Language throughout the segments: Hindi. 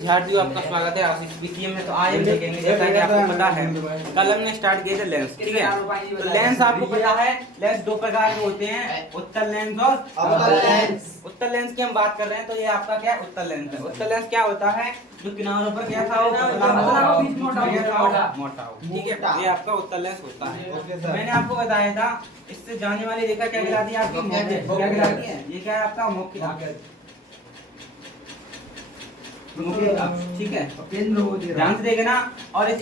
विद्यार्थियों, आपका स्वागत है आशीष बीसीएम में। तो आज हम देखेंगे, जैसा कि आपको पता है कल हमने स्टार्ट किए थे लेंस, ठीक है। तो लेंस आपको पता है, लेंस दो प्रकार के होते हैं, उत्तल लेंस और अवतल लेंस। उत्तल लेंस की हम बात कर रहे हैं, तो ये आपका क्या है, उत्तल लेंस है। उत्तल लेंस क्या होता है, जो किनारों पर कैसा हो, मोटा हो, ठीक है। ये आपका उत्तल लेंस होता है। मैंने आपको बताया था, इससे जाने वाली रेखा क्या कहलाती है, आपकी क्या कहलाती है, ये क्या है आपका मौखिक अक्ष, ठीक है। ध्यान से देखना। और इस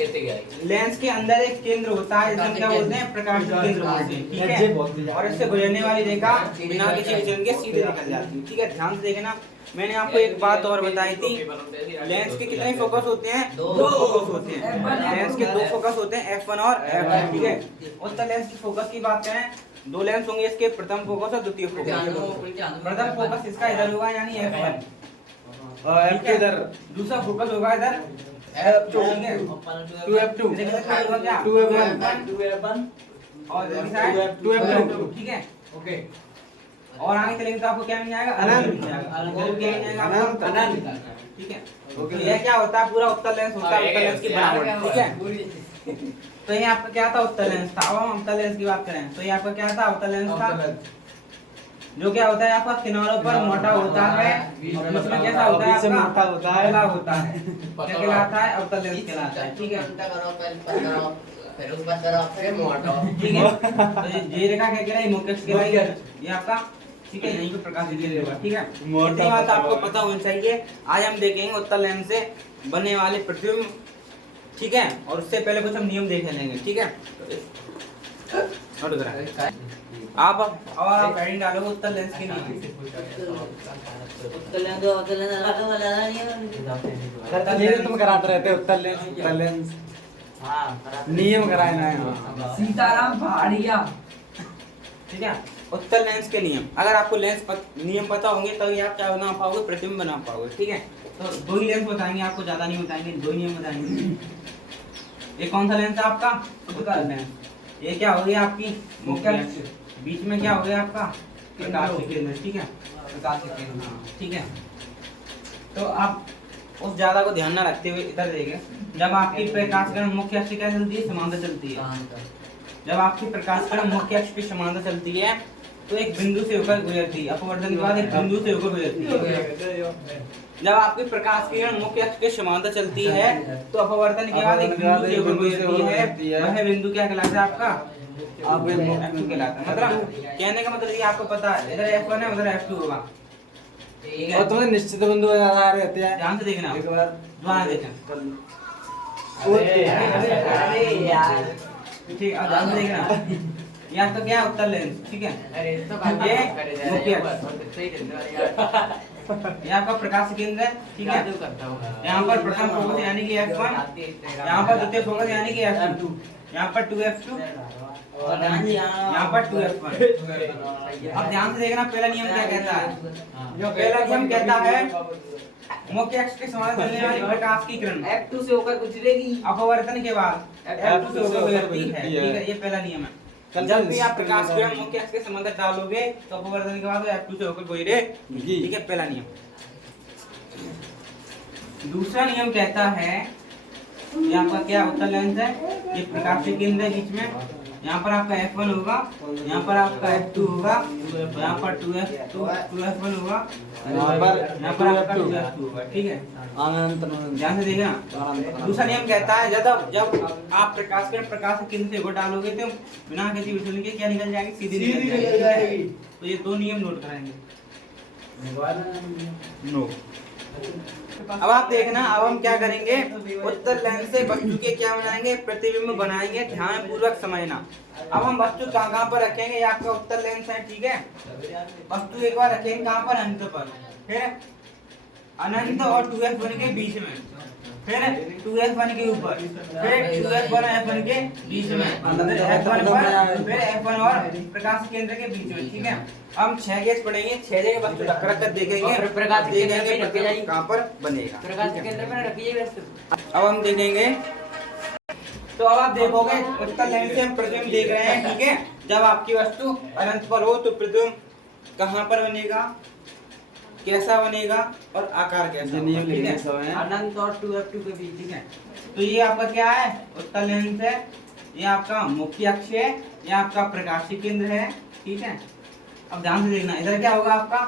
लेंस के अंदर एक केंद्र होता है, जिसे क्या बोलते हैं, प्रकाश केंद्र बोलते हैं, ठीक है। और इससे गुजरने वाली रेखा बिना किसी विचलन के सीधे निकल जाती है, ठीक है। ध्यान से देखना। मैंने आपको एक बात और बताई थी, लेंस के कितने फोकस होते हैं, दो फोकस होते हैं। लेंस के दो फोकस होते हैं, F1 और F2, ठीक है। उत्तल लेंस की फोकस की बात करें, दो लेंस होंगे, इसके प्रथम फोकस और द्वितीय फोकस। प्रथम फोकस इसका इधर होगा, यानी F1, और F2 इधर, दूसरा फोकस होगा इधर F2, ठीक है। 2F2 होगा क्या, 2F1 और 2F2, ठीक है। ओके। और आगे चलेंगे तो आपको क्या मिल जाएगा, अनंत, अनंत, ठीक है। ओके। ये क्या होता है, पूरा उत्तल लेंस होता है, उत्तल लेंस की बनावट, ठीक है। तो ये आपका क्या था, उत्तल लेंस था। अब हम अवतल लेंस की बात करें, तो ये आपका क्या था, अवतल लेंस था, जो क्या होता है, आपका किनारों पर मोटा होता है, इसमें कैसा होता है, आपका मोटा होता है, पतला होता है, क्या कहलाता है, अवतल लेंस कहलाता है, ठीक है। फिर उस पर करो, फिर मोटा, ठीक है। तो ये रेखा क्या कह रहा है, मुख्य अक्ष कहलाएगी, ये आपका, ठीक है। यहीं पे प्रकाश दिखाई देगा, ठीक है। इतनी बात आपको पता होनी चाहिए। आज हम देखेंगे उत्तल लेंस से बनने वाले प्रतिबिंब, ठीक है। और उससे पहले कुछ हम नियम देख लेंगे, ठीक है। आप हेडिंग डालोगे उत्तल लेंस के नियम। उत्तल लेंस तुम कराते रहते, उत्तल लेंस नियम कराए ना, सीताराम पहाड़िया, ठीक है। उत्तल लेंस के नियम, अगर आपको नियम पता होंगे तभी आप क्या बना पाओगे, प्रतिबिंब बना पाओगे, ठीक है। तो दो ही लेंस बताएंगे आपको, ज्यादा नहीं बताएंगे, दो ही नियम बताएंगे। ये कौन सा लेंस है आपका, उत्तल लेंस। ये क्या हो गया आपकी मुख्य अक्ष, बीच में क्या हो गया आपका प्रकाश केंद्र, ठीक है, प्रकाश केंद्र, ठीक है। तो आप उस ज्यादा को ध्यान न रखते हुए इधर देखें, जब आपकी प्रकाश किरण मुख्य अक्ष क्या चलती है, समांतर चलती है। जब आपकी प्रकाश किरण मुख्य अक्ष पे समांतर चलती है, तो एक बिंदु से होकर गुजरती है, अपवर्तन के बाद एक बिंदु से होकर गुजरती है। जब आपकी प्रकाश किरण मुख्य अक्ष के समांतर चलती है, तो अपवर्तन के बाद एक बिंदु से होकर गुजरती है, वह बिंदु क्या कहलाता है आपका, F2 कहलाता है। मतलब कहने का मतलब ये आपको पता है, इधर F1 है, उधर F2 होगा, और तुम्हें निश्चित बिंदु आ रहते हैं। ध्यान से देखना, एक बार दोबारा देखें, अरे यार, ठीक है। ध्यान से देखना, ये आपका क्या है, उत्तल लेंस, ठीक है। ये मुख्य अक्ष, ये आपका प्रकाश केंद्र है, ठीक है। यहाँ पर प्रथम फोकस यानी कि F1, यहाँ पर द्वितीय फोकस यानी कि F2, यहाँ पर 2F2 और यहाँ पर 2F1। अब ध्यान से देखना, पहला नियम क्या कहता है, जो पहला नियम कहता है, मुख्य अक्ष के समांतर चलने वाली प्रकाश की किरण F2 से होकर गुजरेगी, अपवर्तन के बाद F2 से होकर गुजरती है, ठीक है। ये पहला नियम है। जब भी आप प्रकाश किरण मुख्य अक्ष के समांतर डालोगे, तो अपवर्तन के बाद F2 से होकर गुजरेगी, ठीक है, पहला नियम। दूसरा नियम कहता है, ये आपका क्या उत्तल लेंस है, ये प्रकाश के केंद्र है बीच में, यहाँ पर आपका F1 होगा, यहाँ पर आपका F2 होगा, यहाँ पर 2F1 होगा, यहाँ पर आपका 2F2 होगा, ठीक है। ध्यान से देखना। दूसरा नियम कहता है, जब आप प्रकाश के केंद्र से होकर डालोगे, तो बिना किसी विचलन के क्या निकल जाएगी, सीधी निकल जाएगी। तो ये दो नियम नोट कराएंगे। नो। अब आप देखना, अब हम क्या करेंगे, उत्तल लेंस से वस्तु के क्या बनाएंगे, प्रतिबिंब बनाएंगे। ध्यान पूर्वक समझना। अब हम वस्तु कहाँ पर रखेंगे, ये आपका उत्तल लेंस है, ठीक है। वस्तु एक बार रखेंगे कहाँ पर, अनंत पर, फिर अनंत और 2F1 के बीच में, फिर 2F1 के ऊपर, फिर 2F1 और F1 के बीच में, फिर F1 पर, फिर F1 और प्रकाश केंद्र के बीच में, ठीक है। हम 6 केस पढ़ेंगे, 6 जगह वस्तु रख कर देखेंगे, प्रकाश देखेंगे कहाँ पर बनेगा, प्रकाश केंद्र में रखिए। अब हम देखेंगे, तो अब आप देखोगे उत्तल लेंस से हम प्रतिबिंब देख रहे हैं, ठीक है। जब आपकी वस्तु अनंत पर हो, तो प्रतिबिंब कहाँ पर बनेगा, कैसा बनेगा और आकार कैसा ये नियम होगा, ठीक लिखने है? सब हैं। अनंत और 2f2 के बीच, ठीक है? तो ये आपका क्या है, उत्तल लेंस है, ये आपका मुख्य अक्ष है, ये आपका प्रकाशीय केंद्र है, ठीक है? अब ध्यान से देखना, इधर क्या होगा आपका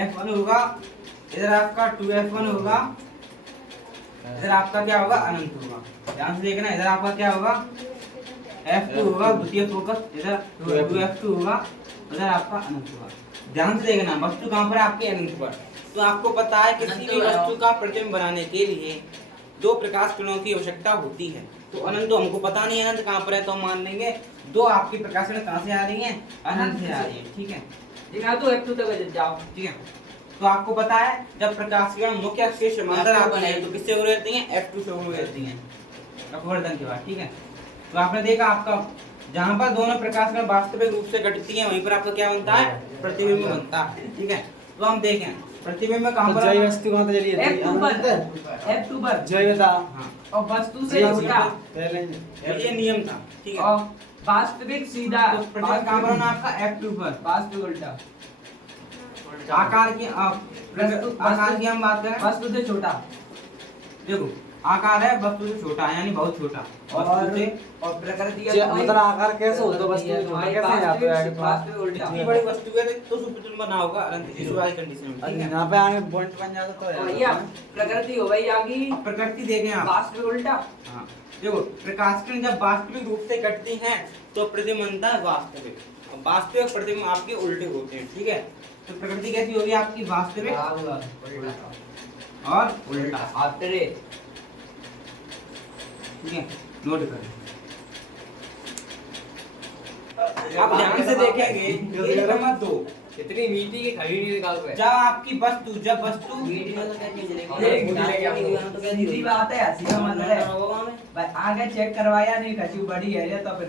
f1 होगा, इधर आपका 2f1 होगा, इधर आपका क्या होगा, अनंत होगा। ध्यान से देखना, इधर आपका क्या होगा, f2 होगा, द्वितीय फोकस, इधर 2f2 होगा, इधर आपका अनंत होगा। ध्यान से देखना, वस्तु कहाँ पर है, आपके अनंत पर। तो आपको पता है किसी भी वस्तु का प्रतिबिंब बनाने के लिए दो प्रकाश किरणों की आवश्यकता होती है। तो अनंत तो हमको पता नहीं है अनंत कहाँ पर है, तो हम मान लेंगे दो आपकी प्रकाश किरण कहाँ से आ रही हैं, अनंत से आ रही है, ठीक है? दिखा दो F2 तक जाओ, ठीक है? तो आपको पता है जब प्रकाश किरण मुख्य अक्ष के समांतर आती है तो किससे गुजरती हैं, f2 से गुजरती हैं अपवर्तन के बाद, ठीक है? तो आपने देखा आपका जहाँ पर दोनों प्रकाश किरण वास्तविक रूप से घटती हैं वहीं पर आपका क्या बनता है, प्रतिबिंब बनता है, ठीक है? तो हम देखें प्रतिबिंब कहाँ पर, जय वस्तु कहाँ चली है? F2 पर जय बता। हाँ, और वस्तु से छोटा पहले ये नियम था, ठीक है? और वास्तविक सीधा, तो प्रतिबिंब कहाँ पर होना आपका, f2 पर। वास्तविक उल्टा, आकार की आकार की हम बात करें, वस्तु से छोटा देखो आकार है वस्तु से छोटा है, यानी बहुत छोटा, वस्तु से और प्रकृति मतलब आकार कैसे होता है वस्तु छोटा कैसे यहाँ पे आगे तो वास्तविक उल्टा। इतनी बड़ी वस्तु है तो सुप्रतिबिंब बना होगा अनंत इस वाली कंडीशन में, ठीक है? यहाँ पे आगे पॉइंट बन जाता तो भैया प्रकृति हो गई आगे, अब प्रकृति देखें आप, वास्तविक उल्टा। हाँ देखो प्रकाश किरण जब वास्तविक रूप से कटती हैं तो प्रतिबिंब बनता है वास्तविक, अब वास्तविक प्रतिबिंब आपके उल्टे होते हैं, ठीक है? तो प्रकृति कैसी होगी आपकी, वास्तविक और उल्टा, आफ्टर ठीक है? नोट करें, आप ध्यान से देखेंगे एक मत दो, कितनी मीठी की खरीदी निकाल रहे जब वस्तु सीधी बात है, सीधा मतलब है भाई, आगे चेक करवाया नहीं, कचू बड़ी है ये तो फिर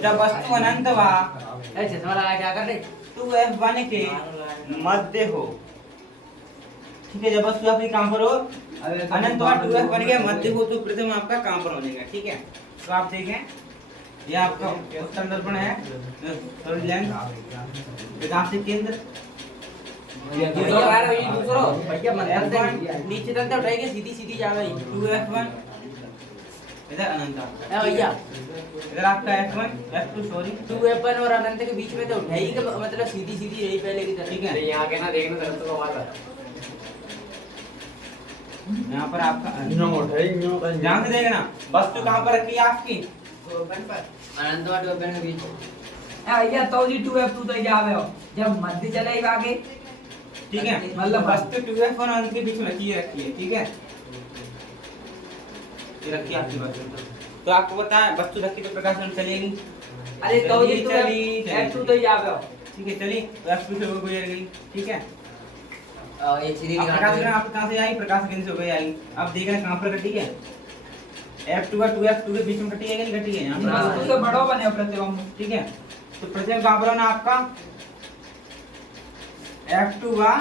जब वस्तु अनंत वा चश्मा लगा क्या कर रहे, 2f1 के मध्य हो, ठीक है? जब वस्तु आपकी कहां पर हो, अनंत वा 2f1 के मध्य हो तो प्रतिबिंब आपका कहां पर बनेगा, ठीक है? तो आप देखें ये आपका उत्तल दर्पण है, थर्ड लेंस, प्रकाशीय केंद्र, नीचे तक तो उठाएंगे, सीधी सीधी जा रही 2f1, इधर अनंत आपका, भैया इधर आपका f1 f2 सॉरी, 2f1 और अनंत के बीच में तो उठाई कि मतलब सीधी सीधी रही पहले की तरह, ठीक है? यहाँ के ना देखना तरफ तो आवाज है, यहाँ पर आपका है ध्यान से देखना, वस्तु कहाँ पर रखी है आपकी, अनंत और 2f1 के बीच भैया तो जी 2f2 तो जावे हो जब मध्य चलेगा आगे, ठीक है? मतलब वस्तु 2f1 और अनंत के बीच में रखी है, ठीक है? ये रखी है आपकी वस्तु, तो आपको पता है वस्तु रखी तो प्रकाश किरण चलेगी, अरे तो जी चली, 2f2 तो जावे हो, ठीक है? चली तो f2 से वो गुजर गई, ठीक है? ये सीधी अब प्रकाश किरण आपको कहाँ से आई, प्रकाश केंद्र से हो गई आई। अब देख रहे हैं कहाँ पर कटी है, f2 और 2f2 के बीच में कटी है कि नहीं कटी है, यहाँ पर, उससे बड़ा बने प्रतिबिंब, ठीक है? तो प्रतिबिंब कहाँ पर होना आपका, f2 वा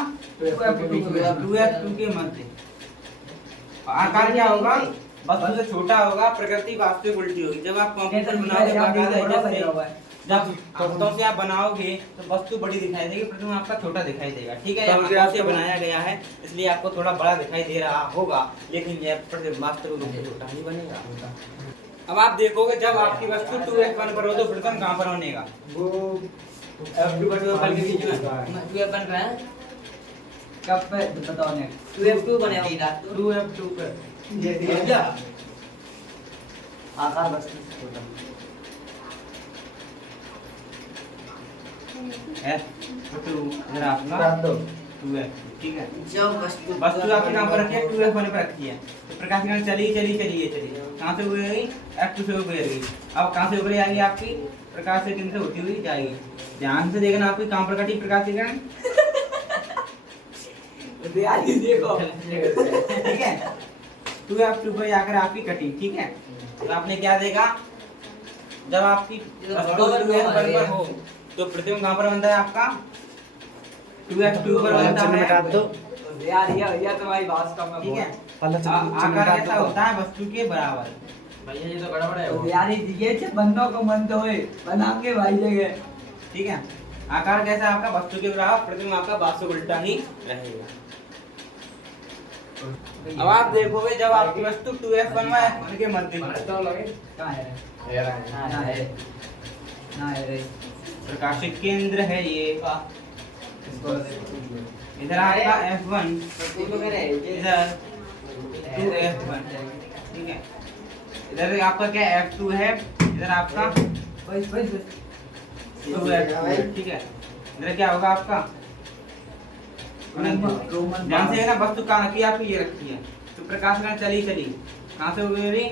2f2 के मध्य, आकार क्या होगा, वस्तु से छोटा होगा, प्रकृति वास्तविक उल्टी होगी। जब आप कंप्यूटर बनाओगे जब हाथों से आप बनाओगे तो वस्तु बड़ी दिखाई देगी, प्रतिबिंब आपका छोटा दिखाई देगा, ठीक है? समझ ये गया, हाथों से बनाया गया है इसलिए आपको थोड़ा बड़ा दिखाई दे रहा होगा, लेकिन यह प्रतिबिंब वास्तविक रूप से छोटा ही बनेगा। अब आप देखोगे जब आपकी वस्तु 2f1 पर हो तो प्रतिबिंब कहाँ पर बनेगा, वो f2 पर 2f1 के बीच में, 2f1 पे कब पे बताओ ने 2f2 बनेगा 2f2 पर आकार वस्तु से छोटा f2 इधर आपका काट दो 2f, ठीक है? जब वस्तु वस्तु आपके कहाँ पर रखी है, 2f1 पर रखी है, तो प्रकाश किरण चली कहाँ से गुजर गई, f2 से गुजर गई। अब कहाँ से गुजर जाएगी आपकी, प्रकाश से केंद्र से होती हुई जाएगी। ध्यान से देखना आपकी कहाँ पर कटी प्रकाश किरण, देखो ठीक है? 2f2 पर जाकर आपकी कटी, ठीक है? तो आपने क्या देखा, जब आपकी वस्तु 2f1 पर हो तो प्रतिबिंब कहाँ पर बनता है आपका, 2f2 पर बनता है, काट दो यार ये तुम्हारी बात का मैं ठीक है? पहले आकार कैसा होता है, वस्तु के बराबर, भैया ये तो गड़बड़ है यार, ये बंदों को मन तो है बनाएंगे भाई जगह, ठीक है? आकार कैसा आपका वस्तु के बराबर, प्रतिबिंब आपका वास्तविक उल्टा ही रहेगा। अब आप देखोगे जब आपकी वस्तु 2f1 व f1 के मध्य कहाँ है रे? ना है रे। प्रकाशित केंद्र है ये, इधर आपका f1, इधर 2f1, ठीक है। इधर आपका क्या f2 है, इधर आपका 2f2, ठीक है। इधर क्या होगा आपका ध्यान से है ना, वस्तु कहाँ रखी है आपकी, ये रखी है। तो प्रकाश किरण चली कहाँ से गुजरी,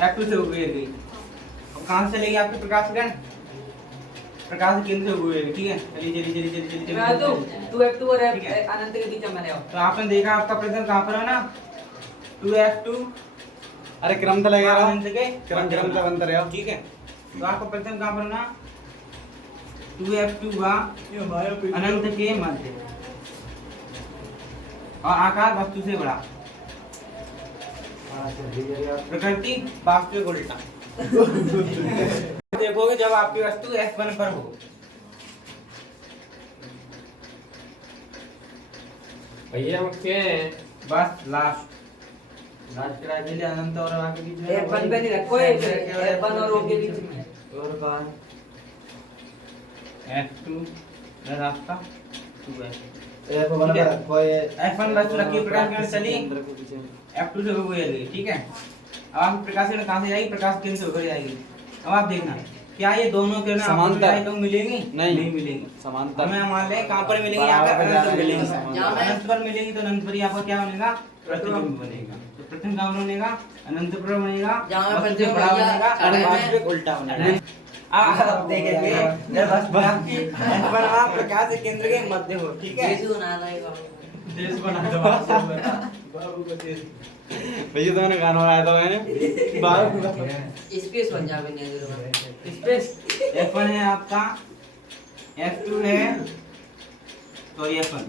f2 से गुजर गई। अब कहाँ से चलेगी आपकी प्रकाश किरण, प्रकाश केंद्र से गुजरेगी, ठीक है। चली मैं तो 2f2 और अनंत के बीच में मैंने तो आपने देखा आपका प्रतिबिंब कहाँ पर है ना, 2f2 अरे क्रम तो लगेगा, अनंत के क्रम तो बनता रहेगा, ठीक है। तो आपका प्रतिबिंब कहाँ पर ना, 2f2 व अनंत के मध्य, और आकार वस्तु से बड़ा, प्रकृति वास्तविक उल्टा। देखोगे जब आपकी वस्तु f1 पर हो, भैया क्या है बस लास्ट के लिए अनंत और आगे बीच में f1 पे नहीं रखो, f1 और o के बीच में, और कौन f2 इधर आपका 2f, f1 वस्तु रखी प्रकाश किरण चली f2 से होकर जाएगी, ठीक है। अब आप प्रकाश किरण कहाँ से जाएगी, प्रकाश केंद्र से होकर जाएगी। अब आप देखना क्या ये दोनों किरणें समांतर तो मिलेंगी, नहीं मिलेंगी, समांतर। हमें मान ले कहाँ पर मिलेंगी, यहाँ पर अनंत पर मिलेंगी। समांतर। अनंत पर मिलेंगी तो अनंत पर आपका क्या बनेगा, प्रतिबिंब बनेगा। तो प्रतिबिंब कहाँ पर बनेगा, अनंत पर बनेगा, वस्तु से बड़ा बनेगा, और वास्तविक उल्टा बनेगा। आप देखेंगे जब वस्तु आपकी f1 प्रकाश के केंद्र के मध्य हो, ठीक है। देश बना दो भैया, तो मैंने गाना बनाया था मैंने स्पेस बन जावे नहीं स्पेस। f1 है आपका, f2 है, सॉरी f1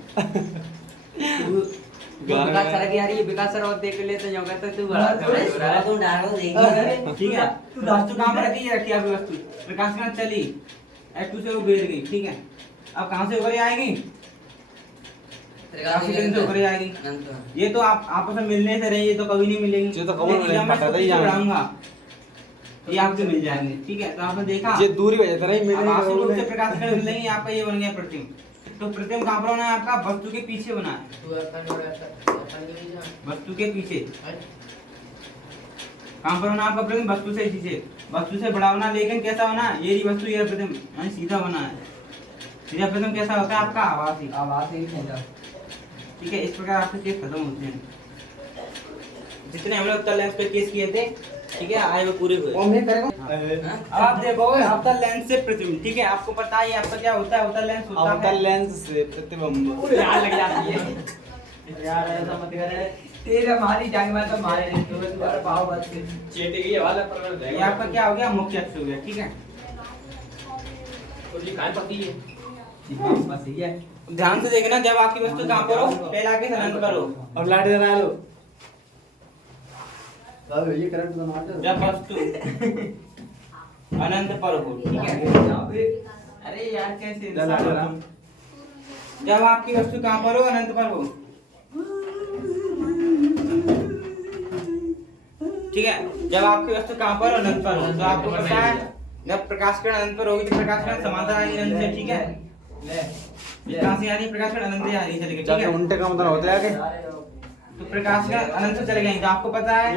विकास सर की यार, ये विकास सर और देख लेते जो कहते तू बड़ा तू डालो देगी, ठीक है। तू वस्तु कहाँ पर रखी है, रखी आपकी वस्तु, प्रकाश किरण चली f2 से वो गुजर गई, ठीक है। अब कहाँ से उभर आएगी, प्रकाश केंद्र से उभर आएगी। ये तो आप आपस में मिलने से रही, ये तो कभी नहीं मिलेंगी, ये तो कभी नहीं लेकिन मैं पता था इसको यहाँ। बढ़ाऊंगा ये आपसे मिल जाएंगे, ठीक है। तो आपने देखा ये दूरी वजह से नहीं अब आंशिक रूप से मिलेगी। प्रकाश किरण मिलेंगी, आपका ये बन गया प्रतिबिंब। तो प्रतिबिंब कहाँ पर होना है आपका, वस्तु के पीछे बना है, वस्तु के पीछे। कहाँ पर होना आपका प्रतिबिंब, वस्तु से पीछे, वस्तु से बड़ा होना, लेकिन कैसा होना, ये रही वस्तु, ये प्रतिबिंब, यानी सीधा बना है। सीधा प्रतिबिंब कैसा होता है आपका, आभासी, आवाज ही नहीं ठीक है। इस प्रकार आपके केस खत्म होते हैं, जितने हम लोग उत्तल लेंस पे केस किए थे, ठीक है, आए वो पूरे हुए। अब आप देखोगे अवतल लेंस से प्रतिबिंब, ठीक है। आपको पता है आपका क्या होता है, अवतल लेंस होता अवतल है, लेंस से प्रतिबिंब यार लग जाती है यार, ऐसा मत करे तेरे हमारी जान में तो मारे नहीं तो तुम्हारा भाव बस चेटे की वाला पर ये आपका क्या हो गया, मुख्य अक्ष हो गया, ठीक है। तो ये काहे पति है, बस ये है। ध्यान से देखना, जब आपकी वस्तु कहाँ पर हो, पहले आके अनंत पर हो, और लाइट जला लो। अब ये करंट तो मार दो। जब वस्तु अनंत पर हो, ठीक है। अरे यार कैसे इंसान हो तुम? जब आपकी वस्तु कहाँ पर हो, अनंत पर हो, ठीक है। जब आपकी वस्तु कहाँ पर हो, अनंत पर हो, तो आपको पता है जब प्रकाश किरण अनंत पर होगी तो प्रकाश किरण समांतर आएगी अनंत से, ठीक है। कहाँ से आ रही है प्रकाश किरण, अनंत से आ रही है, चलेगी, ठीक है। उल्टे का मतलब होता है कि तो प्रकाश किरण अनंत से चले गई तो आपको पता है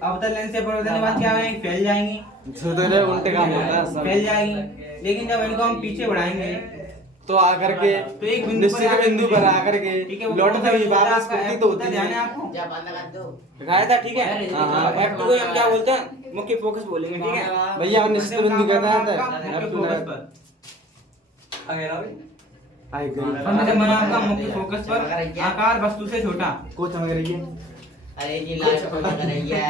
अवतल लेंस से परावर्तन के बाद क्या होगी, फैल जाएंगी, तो उल्टे काम होता है सब। फैल जाएंगी। लेकिन जब इनको हम पीछे बढ़ाएंगे तो आकर के तो एक निश्चित बिंदु पर आकर के ठीक है, वो लौटते हुए वापस आपका स्फूर्ति F तो होता है, होती ध्यान है है। आपको जा बंद कर दो दिखाया था, ठीक है। हाँ, F2 को हम क्या बोलते हैं, मुख्य फोकस बोलेंगे, ठीक है। भैया हम निश्चित बिंदु कहता है मुख्य फोकस पर, आई गई हमने बना आपका मुख्य फोकस पर, आकार वस्तु से छोटा, को चमक रही है। अरे ये लाइट बंद कर रही है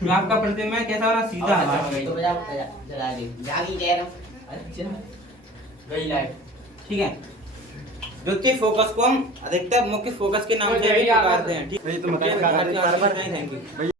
तो आपका प्रतिबिंब है कैसा हो रहा, सीधा आवाज, तो बजा जला दी जागी दे रहा। अच्छा गई लाइट, ठीक है। द्वितीय फोकस को हम अधिकतर मुख्य फोकस के नाम से भी पुकारते हैं, ठीक भैया तुम है। Thank you.